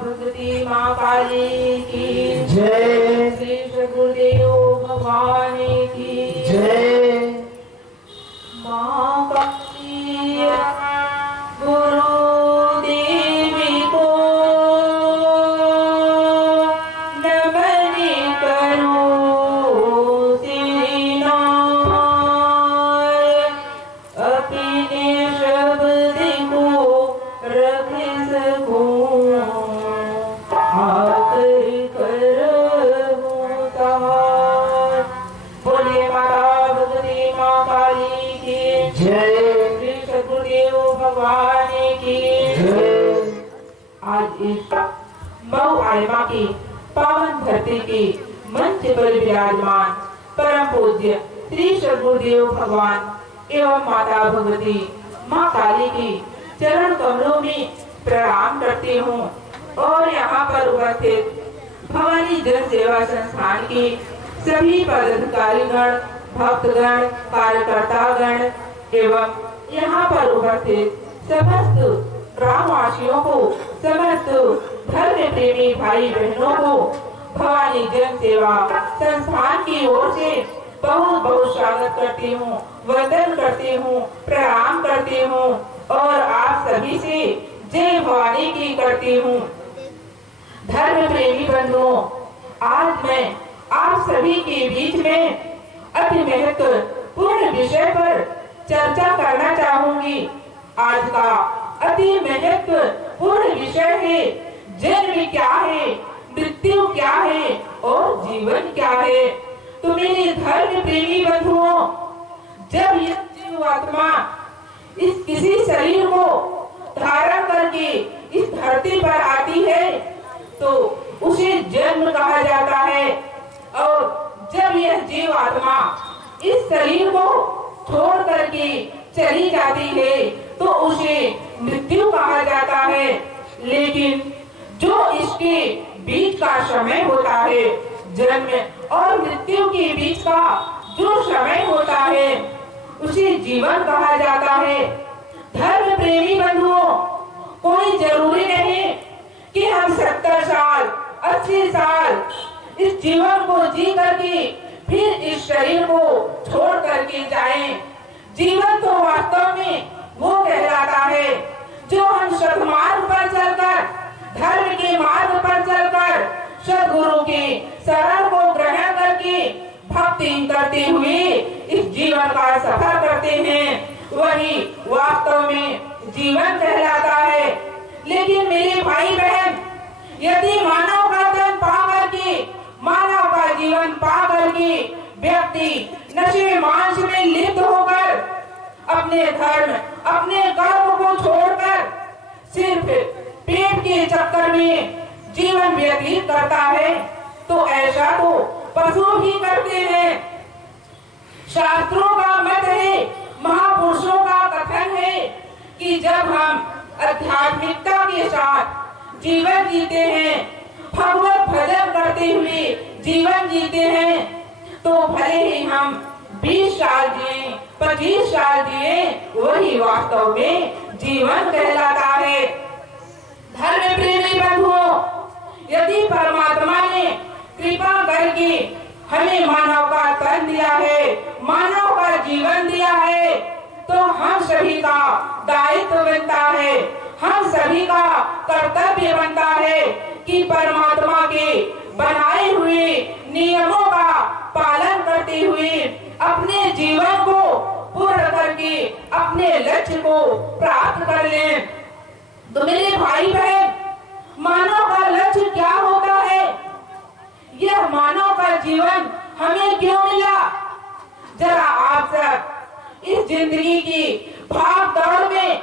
भगवती माँ काली की जय। श्री गुरुदेव भगवान की जय। माँ काली गुरु देवी को नमन करो श्री नाय अपने शब्द को रख सको आकर करो सहाय। बोलिए माता भगवती माँ काली की जय। श्री सद्गुरुदेव भगवान की जय। आज इस बहु आयमा की पावन धरती की मंच पर विराजमान परम पूज्य श्री सद्गुरुदेव भगवान एवं माता भगवती माँ काली की चरण कमलों में प्रणाम करती हूँ और यहाँ पर उपस्थित भवानी जन सेवा संस्थान की सभी पदाधिकारीगण, भक्तगण, कार्यकर्तागण एवं यहाँ पर उपस्थित समस्त ग्रामवासियों को, समस्त धर्म प्रेमी भाई बहनों को भवानी जन सेवा संस्थान की ओर से बहुत बहुत स्वागत करती हूँ, वंदन करती हूँ, प्रणाम करती हूँ और आप सभी से जय भवानी की करती हूँ। धर्म प्रेमी बंधुओं, आज मैं आप सभी के बीच में अति महत्वपूर्ण विषय पर चर्चा करना चाहूंगी। आज का अति महत्वपूर्ण विषय है जन्म क्या है, मृत्यु क्या है और जीवन क्या है। तो मेरे धर्म प्रेमी बंधुओं, जब यह जीवात्मा इस किसी शरीर को धारण करके इस धरती पर आती है तो उसे जन्म कहा जाता है और जब यह जीवात्मा इस शरीर को छोड़ करके चली जाती है तो उसे मृत्यु कहा जाता है। लेकिन जो इसके बीच का समय होता है, जन्म और मृत्यु के बीच का जो समय होता है उसे जीवन कहा जाता है। धर्म प्रेमी बंधुओं, कोई जरूरी नहीं कि हम 70 साल 80 साल इस जीवन को जी करके फिर इस शरीर को छोड़ करके जाएं। जीवन तो वास्तव में वो कहलाता है जो हम सद्मार्ग पर चलकर, धर्म के मार्ग पर चलकर सद्गुरु के शरण को ग्रहण करके भक्ति करते हुए इस जीवन का सफर करते हैं, वही वास्तव में जीवन कहलाता है। लेकिन मेरे भाई बहन, यदि मानव का तन पा करके, मानव का जीवन पा करके व्यक्ति नशे मांस में लिप्त होकर अपने धर्म, अपने कर्म को छोड़कर सिर्फ पेट के चक्कर में जीवन व्यतीत करता है तो ऐसा तो पशु भी करते हैं। शास्त्रों का मत है, महापुरुषों का कथन है कि जब हम आध्यात्मिकता के साथ जीवन जीते हैं, भगवत भजन करते हुए जीवन जीते हैं तो भले ही हम 20 साल जिए, 25 साल जिए, वही वास्तव में जीवन कहलाता है। धर्म प्रेमी बंधुओं, यदि परमात्मा ने कृपा करके हमें मानव का तन दिया है, मानव का जीवन दिया है तो हम सभी का दायित्व बनता है, हम सभी का कर्तव्य बनता है कि परमात्मा के बनाए हुए नियमों का पालन करते हुए अपने जीवन को पूर्ण करके अपने लक्ष्य को प्राप्त कर लें। तो मेरे भाई बहन, मानव का लक्ष्य क्या होता है? यह मानव का जीवन हमें क्यों मिला? जरा आप सब इस जिंदगी की भाग दौड़ में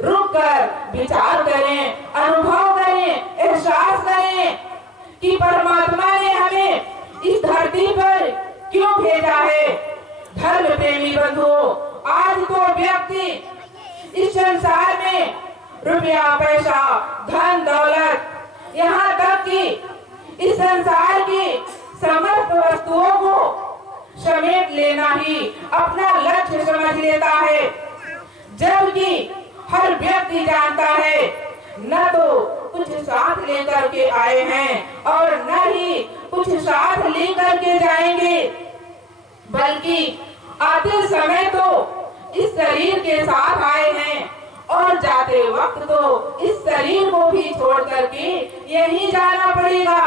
रुक कर विचार करें, अनुभव करें, एहसास करें कि परमात्मा ने हमें इस धरती पर क्यों भेजा है। धर्म प्रेमी बंधुओं, आज तो व्यक्ति इस संसार में रुपया पैसा, धन दौलत, यहाँ तक कि इस संसार की समस्त वस्तुओं को समेट लेना ही अपना लक्ष्य समझ लेता है, जबकि हर व्यक्ति जानता है न तो कुछ साथ लेकर के आए हैं और न ही कुछ साथ लेकर के जाएंगे, बल्कि आते समय तो इस शरीर के साथ आए हैं और जाते वक्त तो इस शरीर को भी छोड़ करके यहीं जाना पड़ेगा।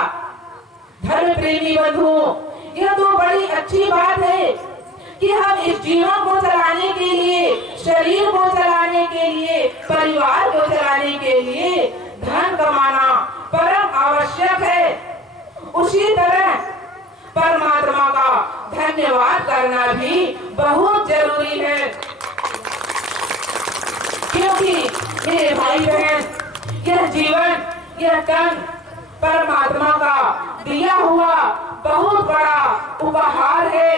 धर्म प्रेमी बंधुओं, यह तो बड़ी अच्छी बात है कि हम इस जीवन को चलाने के लिए, शरीर को चलाने के लिए, परिवार को चलाने के लिए धन कमाना परम आवश्यक है। उसी तरह परमात्मा का धन्यवाद करना भी बहुत जरूरी है, क्योंकि मेरे भाई बहन, यह जीवन, यह तन परमात्मा का दिया हुआ बहुत बड़ा उपहार है।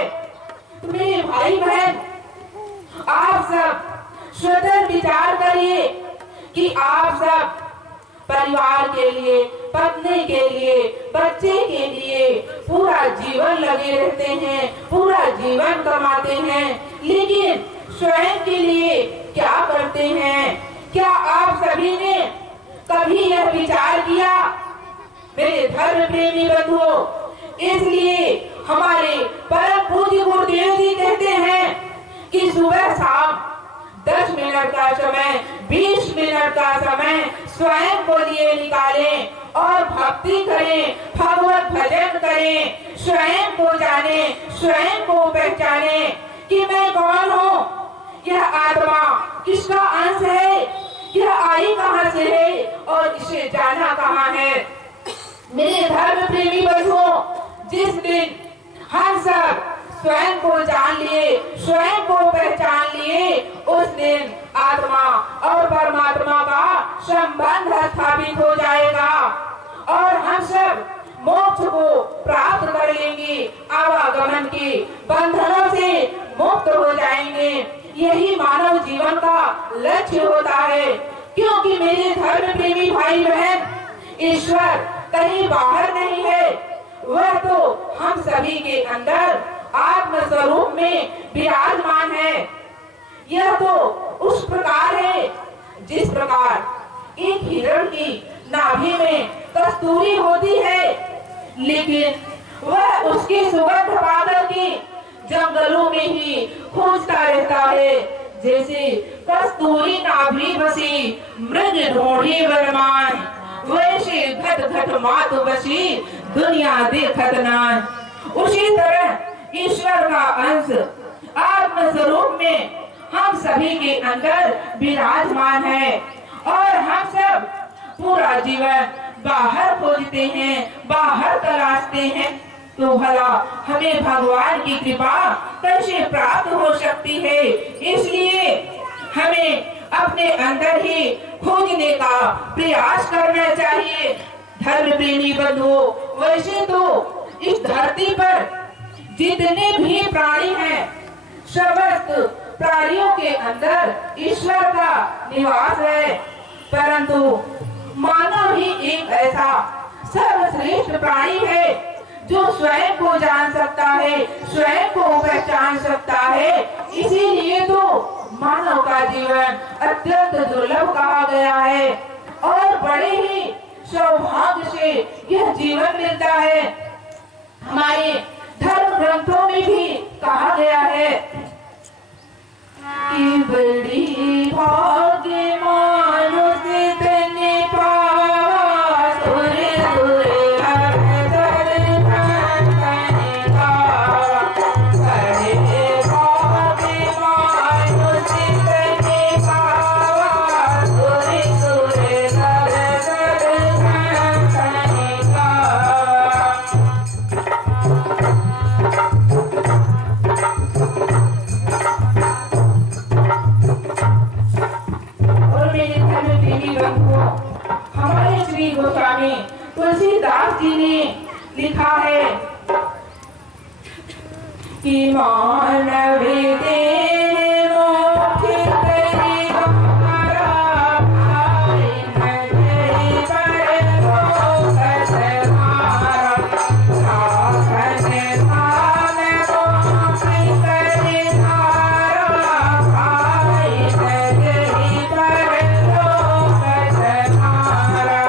तो मेरे भाई बहन, आप सब स्वतः विचार करिए कि आप सब परिवार के लिए, पत्नी के लिए, बच्चे के लिए पूरा जीवन लगे रहते हैं, पूरा जीवन कमाते हैं, लेकिन स्वयं के लिए क्या करते हैं? क्या आप सभी ने कभी यह विचार किया? मेरे धर्म प्रेमी बंधुओं, इसलिए हमारे परम पूज्य गुरुदेव जी कहते हैं कि सुबह शाम 10 मिनट का समय, 20 मिनट का समय स्वयं को लिए निकालें और भक्ति करें, भगवत भजन करें, स्वयं को जाने, स्वयं को पहचाने कि मैं कौन हूँ, यह आत्मा किसका अंश है, यह आई कहाँ से है और इसे जाना कहाँ है। मेरे धर्म प्रेमी बंधुओं, जिस दिन हम सब स्वयं को जान लिए, स्वयं को पहचान लिए, उस दिन आत्मा और परमात्मा का संबंध स्थापित हो जाएगा और हम सब मोक्ष को प्राप्त कर लेंगे, आवागमन के बंधनों से मुक्त हो जाएंगे। यही मानव जीवन का लक्ष्य होता है, क्योंकि मेरे धर्म प्रेमी भाई बहन, ईश्वर कहीं बाहर नहीं है, वह तो हम सभी के अंदर आत्म स्वरूप में विराजमान है। यह तो उस प्रकार है जिस प्रकार एक हिरण की नाभि में कस्तूरी होती है, लेकिन वह उसकी सुगंध पाकर के जंगलों में ही खोजता रहता है। जैसे कस्तूरी नाभि बसी मृग ढोढ़ी बरमान, वैसे घट घट मात बसी दुनिया देखत नान। उसी तरह ईश्वर का अंश आत्म स्वरूप में हम सभी के अंदर विराजमान है और हम सब पूरा जीवन बाहर खोजते हैं, बाहर तलाशते हैं, तो भला हमें भगवान की कृपा कैसे प्राप्त हो सकती है? इसलिए हमें अपने अंदर ही खोजने का प्रयास करना चाहिए। धर्म प्रेमी बंधुओं, वैसे तो इस धरती पर जितने भी प्राणी हैं, समस्त प्राणियों के अंदर ईश्वर का निवास है, परंतु मानव ही एक ऐसा सर्वश्रेष्ठ प्राणी है जो स्वयं को जान सकता है, स्वयं को पहचान सकता है। इसीलिए तो मानव का जीवन अत्यंत दुर्लभ कहा गया है और बड़े ही सौभाग्य से यह जीवन मिलता है। हमारे धर्म ग्रंथों में भी कहा गया है कि बड़ी भाग्य मानुष तने पावा, सुरे सुरे गोस्वामी तुलसीदास जी ने लिखा है कि मानव देह मोक्ष तेरी हमारा भाई नजर पर लोक समारा, साधन धाम मोक्ष तेरी धारा, भाई नजर पर लोक समारा।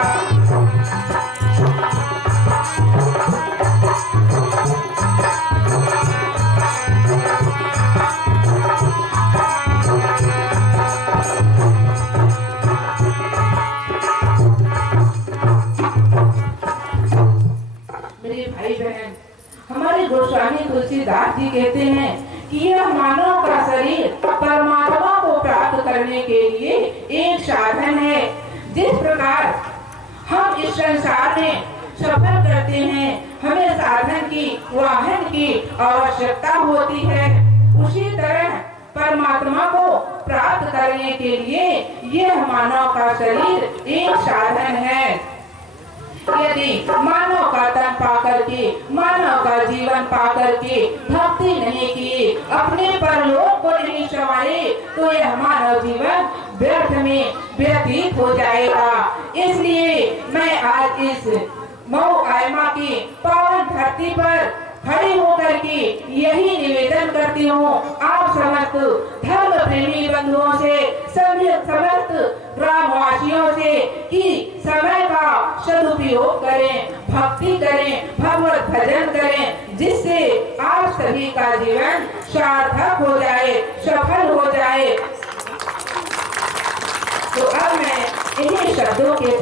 तुलसीदास जी कहते हैं कि यह मानव का शरीर परमात्मा को प्राप्त करने के लिए एक साधन है। जिस प्रकार हम इस संसार में सफर करते हैं, हमें साधन की, वाहन की आवश्यकता होती है, उसी तरह परमात्मा को प्राप्त करने के लिए यह मानव का शरीर एक साधन है। यदि मानव का तन पाकर के, मानव का जीवन पाकर के भक्ति नहीं की, अपने परलोक को नहीं संवारे, तो यह मानव जीवन व्यर्थ में व्यतीत हो जाएगा। इसलिए मैं आज इस मऊ आयमा की पावन धरती पर खड़ी होकर के यही निवेदन करती हूँ आप समस्त धर्म प्रेमी बंधुओं से, समस्त ग्रामवासियों से कि समय का सदुपयोग करें, भक्ति करें, भगवत भजन करें, जिससे आप सभी का जीवन सार्थक हो जाए, सफल हो जाए। तो अब मैं इन्हीं शब्दों के